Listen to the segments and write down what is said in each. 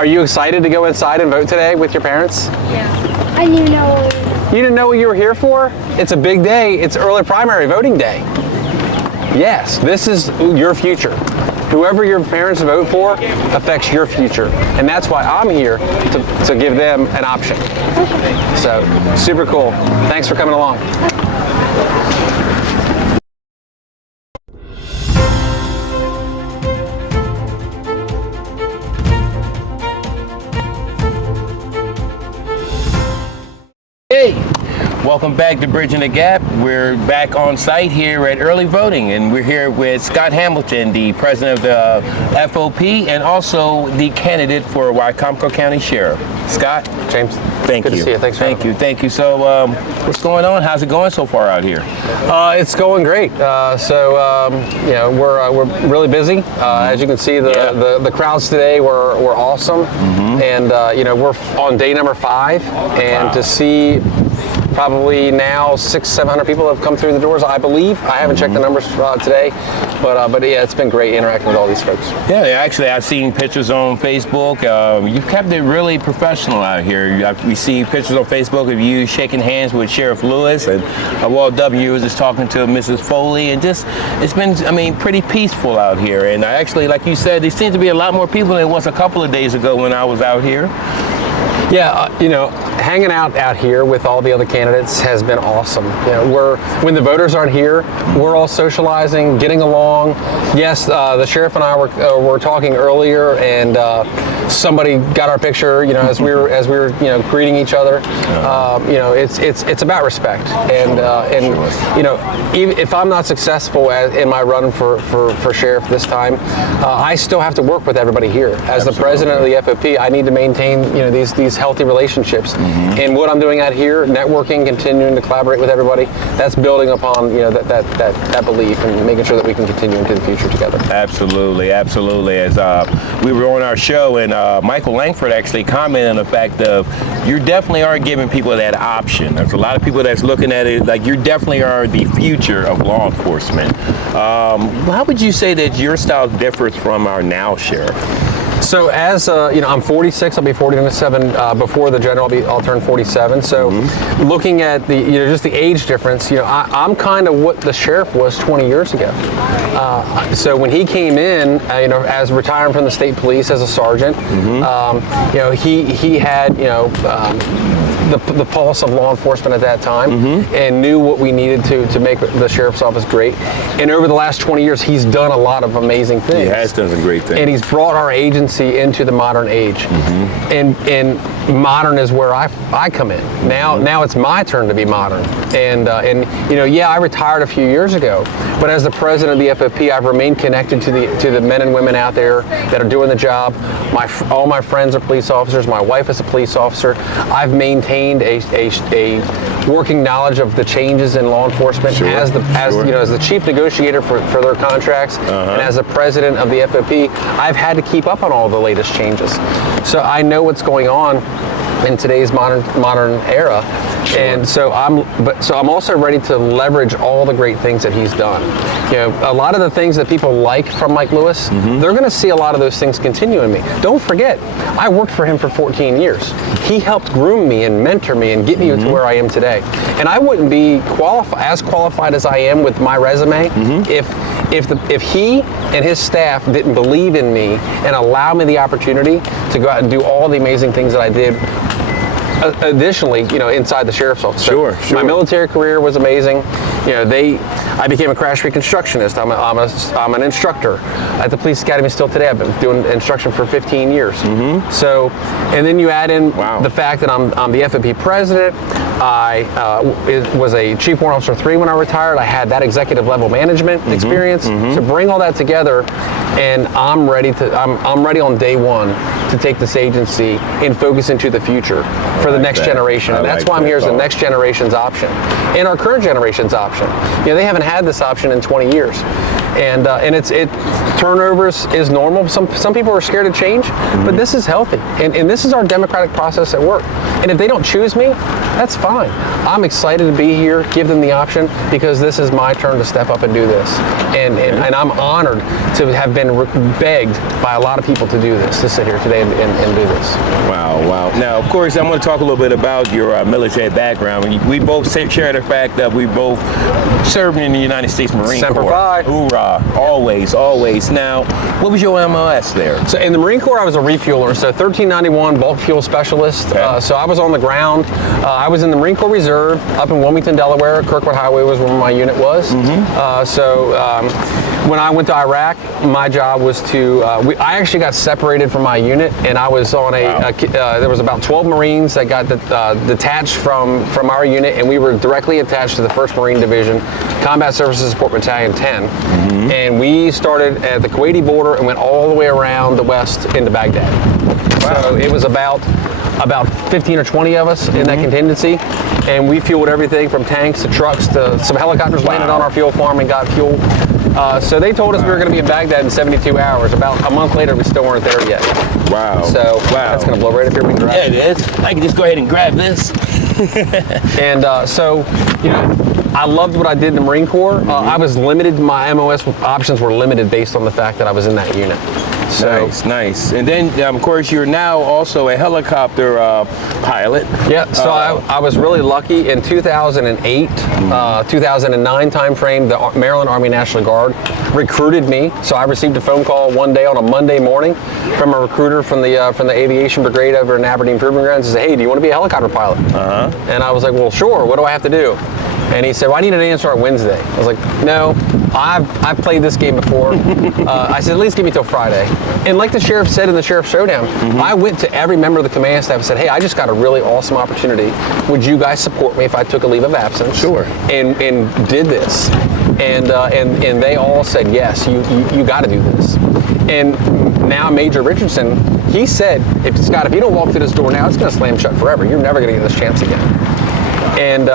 Are you excited to go inside and vote today with your parents? Yeah. I didn't know. You didn't know what you were here for? It's a big day. It's early primary voting day. Yes, this is your future. Whoever your parents vote for affects your future. And that's why I'm here to give them an option. So, super cool. Thanks for coming along. Hey, welcome back to Bridging the Gap. We're back on site here at early voting, and we're here with Scott Hamilton, the president of the FOP, and also the candidate for Wicomico County Sheriff. Scott? James, thank you. Good to see you. Thanks for having me. Thank you. So, what's going on? How's it going so far out here? It's going great. You know, we're really busy. As you can see, the crowds today were awesome, and you know, we're on day number 5, and to see probably now 600-700 people have come through the doors, I believe. I haven't checked the numbers today, but yeah, it's been great interacting with all these folks. Yeah, actually, I've seen pictures on Facebook. You've kept it really professional out here. We see pictures on Facebook of you shaking hands with Sheriff Lewis, and Walt W. was just talking to Mrs. Foley, and just, it's been, I mean, pretty peaceful out here. And I actually, like you said, there seems to be a lot more people than it was a couple of days ago when I was out here. Yeah, you know, hanging out here with all the other candidates has been awesome. You know, when the voters aren't here, we're all socializing, getting along. Yes, the sheriff and I were talking earlier, and somebody got our picture. You know, as we were you know, greeting each other. You know, it's about respect, and you know, even if I'm not successful in my run for sheriff this time, I still have to work with everybody here. As the president of the FOP, I need to maintain, you know, these healthy relationships. And what I'm doing out here, networking, continuing to collaborate with everybody, that's building upon, you know, that belief and making sure that we can continue into the future together. Absolutely, absolutely. As we were on our show, and Michael Langford actually commented on the fact of you definitely are giving people that option. There's a lot of people that's looking at it like you definitely are the future of law enforcement. How would you say that your style differs from our now sheriff? So as you know, I'm 46. I'll be 47 before the general. I'll turn 47. So looking at the, you know, just the age difference, you know, I'm kind of what the sheriff was 20 years ago. So when he came in, you know, as retiring from the state police as a sergeant, you know, he had, you know, the pulse of law enforcement at that time, and knew what we needed to make the sheriff's office great. And over the last 20 years, he's done a lot of amazing things. He has done some great things. And he's brought our agency into the modern age. And modern is where I come in. Now it's my turn to be modern. And you know, yeah, I retired a few years ago, but as the president of the FOP, I've remained connected to the men and women out there that are doing the job. All my friends are police officers. My wife is a police officer. I've maintained a working knowledge of the changes in law enforcement you know, as the chief negotiator for their contracts, and as the president of the FOP, I've had to keep up on all the latest changes. So I know what's going on in today's modern era. And so I'm also ready to leverage all the great things that he's done. You know, a lot of the things that people like from Mike Lewis, they're going to see a lot of those things continue in me. Don't forget, I worked for him for 14 years. He helped groom me and mentor me and get me to where I am today. And I wouldn't be as qualified as I am with my resume if he and his staff didn't believe in me and allow me the opportunity to go out and do all the amazing things that I did. Additionally, you know, inside the sheriff's office. Sure. My military career was amazing. You know, I became a crash reconstructionist. I'm an instructor at the police academy still today. I've been doing instruction for 15 years. So, and then you add in the fact that I'm the FOP president. I was a Chief Warrant Officer 3 when I retired. I had that executive level management experience. So bring all that together, and I'm ready on day one to take this agency and focus into the future for the next generation. And that's why I'm here as the next generation's option and our current generation's option. You know, they haven't had this option in 20 years. and turnovers is normal. Some people are scared to change, but this is healthy, and this is our democratic process at work. And if they don't choose me, that's fine. I'm excited to be here, give them the option, because this is my turn to step up and do this. And I'm honored to have been begged by a lot of people to do this, to sit here today and do this. Wow. Now, of course, I'm going to talk a little bit about your military background. We both share the fact that we both served in the United States Marine Semper Corps. Fi. Hoorah. Always. Now, what was your MOS there? So in the Marine Corps, I was a refueler, so 1391 bulk fuel specialist. Okay. So I was on the ground. I was in the Marine Corps Reserve up in Wilmington, Delaware. Kirkwood Highway was where my unit was. When I went to Iraq, my job was to, I actually got separated from my unit, and I was on there was about 12 Marines that got detached from our unit, and we were directly attached to the 1st Marine Division, Combat Services Support Battalion 10. And we started at the Kuwaiti border and went all the way around the west into Baghdad. Wow. So it was about 15 or 20 of us in that contingency, and we fueled everything from tanks to trucks to some helicopters landed on our fuel farm and got fuel. So they told us we were going to be in Baghdad in 72 hours. About a month later, we still weren't there yet. Wow. So that's going to blow right up here. We can grab it is. I can just go ahead and grab this. And I loved what I did in the Marine Corps. I was limited. My MOS options were limited based on the fact that I was in that unit. So nice. And then, of course, you're now also a helicopter pilot. Yeah. So I was really lucky in 2008, 2009 timeframe. The Maryland Army National Guard recruited me. So I received a phone call one day on a Monday morning from a recruiter from the Aviation Brigade over in Aberdeen Proving Grounds. He said, "Hey, do you want to be a helicopter pilot?" And I was like, "Well, sure. What do I have to do?" And he said, "Well, I need an answer on Wednesday." I was like, "No, I've played this game before." I said, "At least give me till Friday." And like the sheriff said in the Sheriff Showdown, I went to every member of the command staff and said, "Hey, I just got a really awesome opportunity. Would you guys support me if I took a leave of absence?" Sure. And did this. And they all said, "Yes, you got to do this." And now Major Richardson, he said, Scott, if you don't walk through this door now, it's going to slam shut forever. You're never going to get this chance again. And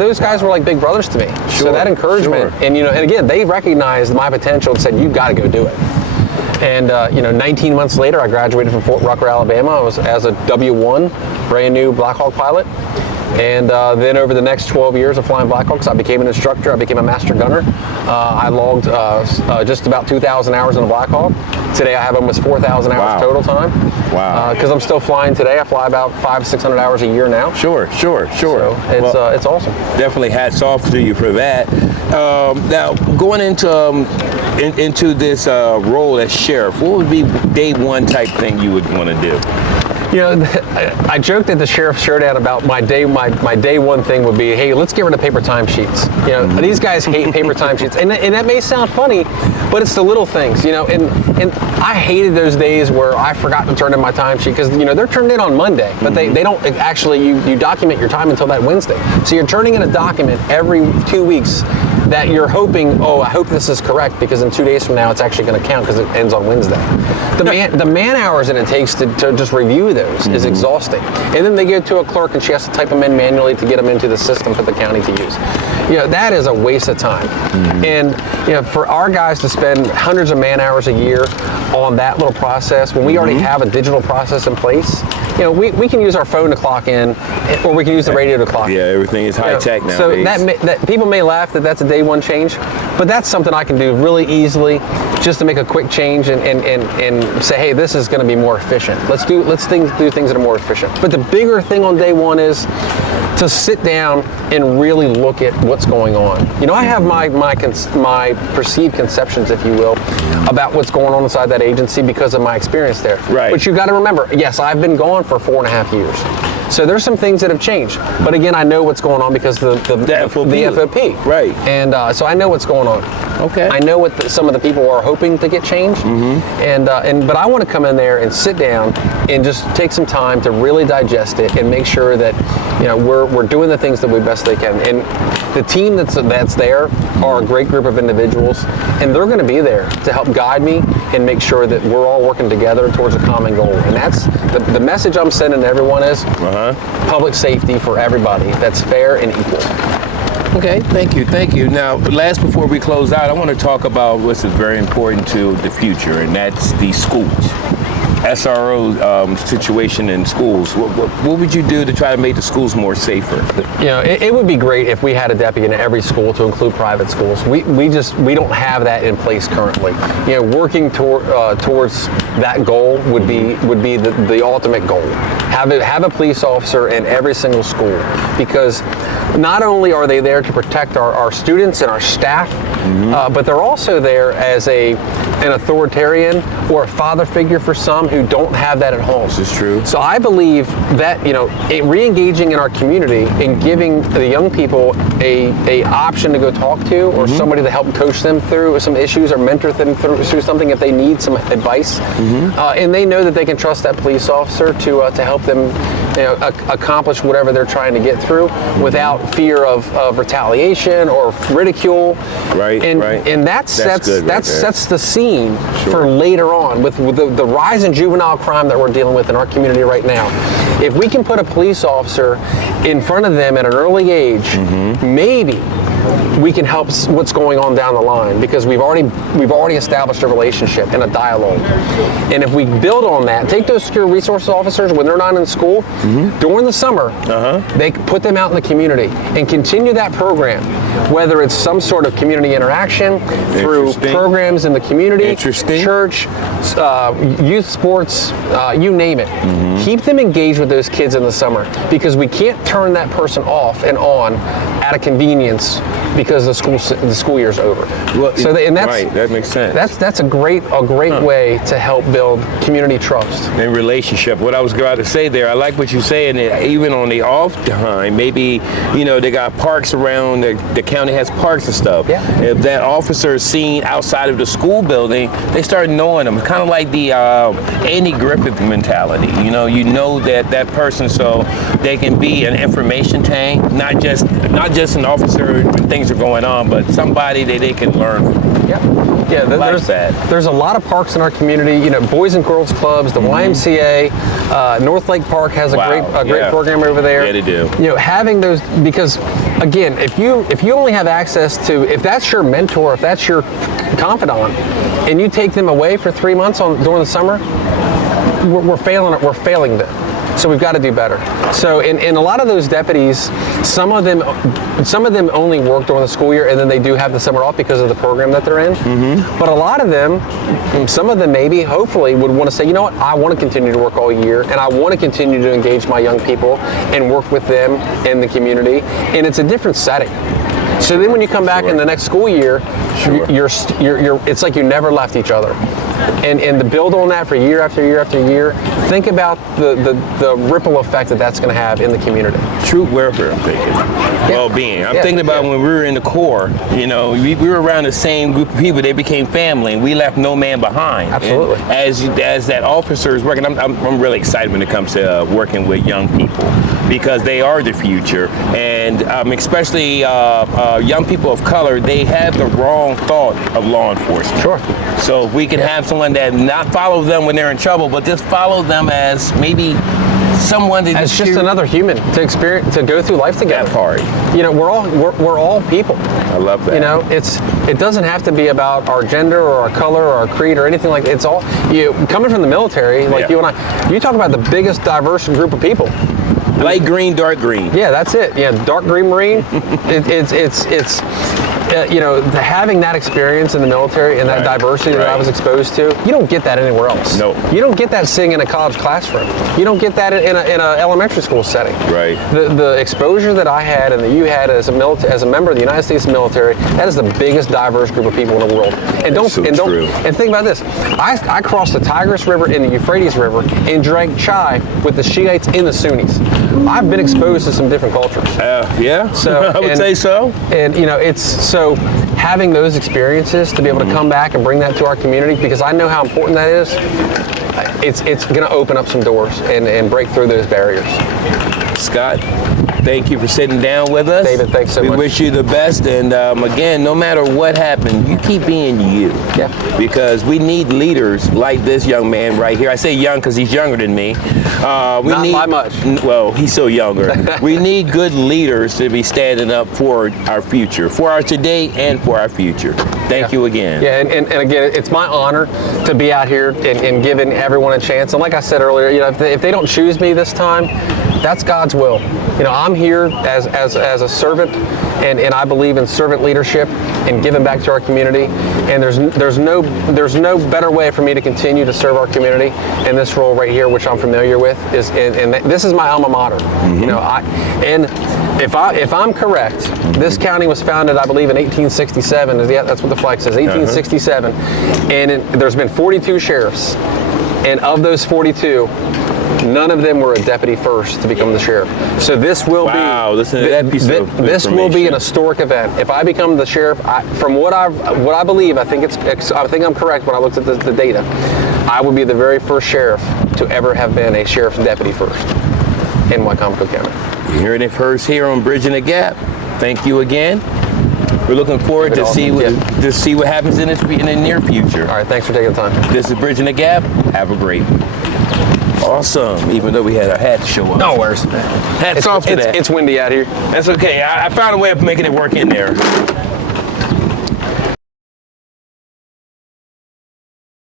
those guys were like big brothers to me. So that encouragement, and again, they recognized my potential and said, "You got to go do it." And 19 months later, I graduated from Fort Rucker, Alabama. I was as a W1, brand new Black Hawk pilot. And then over the next 12 years of flying Black Hawks, I became an instructor. I became a master gunner. I logged just about 2,000 hours in a Black Hawk. Today I have almost 4,000 hours total time. Wow. Because I'm still flying today. I fly about 500-600 hours a year now. Sure. So it's awesome. Definitely hats off to you for that. Now, going into this role as sheriff, what would be day one type thing you would want to do? I joked at the Sheriff's Showdown about my day one thing would be, hey, let's get rid of paper timesheets. These guys hate paper timesheets, and that may sound funny, but it's the little things. And I hated those days where I forgot to turn in my timesheet because they're turned in on Monday, but they don't actually. You document your time until that Wednesday, so you're turning in a document every 2 weeks that you're hoping, I hope this is correct because in 2 days from now it's actually going to count because it ends on Wednesday. The man hours that it takes to just review those is exhausting. And then they go to a clerk and she has to type them in manually to get them into the system for the county to use. That is a waste of time. And for our guys to spend hundreds of man hours a year on that little process when we already have a digital process in place, we can use our phone to clock in, or we can use the radio to clock in. Yeah, everything is high tech now. So that people may laugh that that's a day one change, but that's something I can do really easily, just to make a quick change and say, hey, this is going to be more efficient. Let's do things that are more efficient. But the bigger thing on day one is to sit down and really look at what's going on. I have my perceived conceptions, if you will, about what's going on inside that agency because of my experience there. Right. But you got to remember, yes, I've been gone for 4.5 years. So there's some things that have changed. But again, I know what's going on because the FOP. Right. And so I know what's going on. Okay. I know what some of the people are hoping to get changed. But I want to come in there and sit down and just take some time to really digest it and make sure that we're doing the things that we best they can. And the team that's there are a great group of individuals, and they're going to be there to help guide me and make sure that we're all working together towards a common goal. And that's the message I'm sending to everyone is public safety for everybody. That's fair and equal. Okay, thank you. Now, last before we close out, I want to talk about what's very important to the future, and that's the schools. SRO situation in schools. What would you do to try to make the schools more safer? You know, it would be great if we had a deputy in every school to include private schools. We don't have that in place currently. You know, working towards that goal would be the ultimate goal. Have a police officer in every single school, because not only are they there to protect our students and our staff, but they're also there as an authoritarian or a father figure for some who don't have that at home. This is true. So I believe that, you know, re-engaging in our community and giving the young people a option to go talk to, or somebody to help coach them through some issues or mentor them through something if they need some advice, and they know that they can trust that police officer to help them, you know, accomplish whatever they're trying to get through without fear of retaliation or ridicule. Right. And that sets the scene for later on with the rise in juvenile crime that we're dealing with in our community right now. If we can put a police officer in front of them at an early age, maybe we can help what's going on down the line, because we've already established a relationship and a dialogue. And if we build on that, take those secure resource officers when they're not in school, during the summer, they put them out in the community and continue that program, whether it's some sort of community interaction through programs in the community, church, youth sports, you name it. Keep them engaged with those kids in the summer, because we can't turn that person off and on at a convenience because the school year's over. Well, so that's right, that makes sense. That's a great way to help build community trust and relationship. What I was about to say there, I like what you're saying. Even on the off time, maybe, you know, they got parks around. The county has parks and stuff. Yeah. If that officer is seen outside of the school building, they start knowing them. Kind of like the Andy Griffith mentality. You know that person, so they can be an information tank, not just an officer when things are going on, but somebody that they can learn from. Yeah, there's a lot of parks in our community. You know, Boys and Girls Clubs, the YMCA, North Lake Park has a great program over there. Yeah, they do. You know, having those, because again, if you only have access to, if that's your mentor, if that's your confidant, and you take them away for 3 months during the summer, we're failing them. So we've got to do better. So in a lot of those deputies, some of them only work during the school year, and then they do have the summer off because of the program that they're in. But a lot of them, some of them maybe, hopefully, would want to say, you know what, I want to continue to work all year, and I want to continue to engage my young people and work with them in the community. And it's a different setting. So then when you come back in the next school year, you're it's like you never left each other. And to build on that for year after year after year, think about the ripple effect that's going to have in the community. True welfare, I'm thinking. Well-being. I'm thinking about when we were in the Corps, you know, we were around the same group of people. They became family, and we left no man behind. Absolutely. And as that officer is working, I'm really excited when it comes to working with young people, because they are the future. And especially young people of color, they have the wrong thought of law enforcement. Sure. So if we can have someone that not follow them when they're in trouble, but just follow them as maybe someone that as just another human to go through life together. That part. You know, we're all people. I love that. You know, it doesn't have to be about our gender or our color or our creed or anything like that. It's all coming from the military, like you and I. You talk about the biggest diverse group of people. Light green, dark green. Yeah, that's it. Yeah, dark green Marine. It's you know, having that experience in the military and that diversity that I was exposed to, you don't get that anywhere else. No. You don't get that sitting in a college classroom. You don't get that in a elementary school setting. Right. The exposure that I had and that you had as a member of the United States military, that is the biggest diverse group of people in the world. And and think about this. I crossed the Tigris River and the Euphrates River and drank chai with the Shiites and the Sunnis. I've been exposed to some different cultures. Yeah. So I would say so. And you know, so having those experiences to be able to come back and bring that to our community, because I know how important that is, it's going to open up some doors and break through those barriers. Scott, thank you for sitting down with us. David, thanks so much. We wish you the best, and again, no matter what happens, you keep being you. Yeah. Because we need leaders like this young man right here. I say young because he's younger than me. Not by much. Well, he's still younger. We need good leaders to be standing up for our future, for our today and for our future. Thank you again. Yeah, and again, it's my honor to be out here and giving everyone a chance. And like I said earlier, you know, if they don't choose me this time, that's God's will. You know, I'm here as a servant, and I believe in servant leadership and giving back to our community. And there's no better way for me to continue to serve our community in this role right here, which I'm familiar with. And this is my alma mater. You know, if I'm correct, this county was founded, I believe, in 1867. Yeah, that's what the flag says, 1867. And there's been 42 sheriffs, and of those 42. None of them were a deputy first to become the sheriff. So this will this will be an historic event. If I become the sheriff, from what I believe, I think I'm correct when I looked at the data. I will be the very first sheriff to ever have been a sheriff's deputy first in Wicomico County. You heard it first here on Bridging the Gap. Thank you again. We're looking forward to see what happens in the near future. All right, thanks for taking the time. This is Bridging the Gap. Have a great one. Awesome, even though we had our hat to show up. No worries. Hats off to that. It's windy out here. That's okay. I found a way of making it work in there.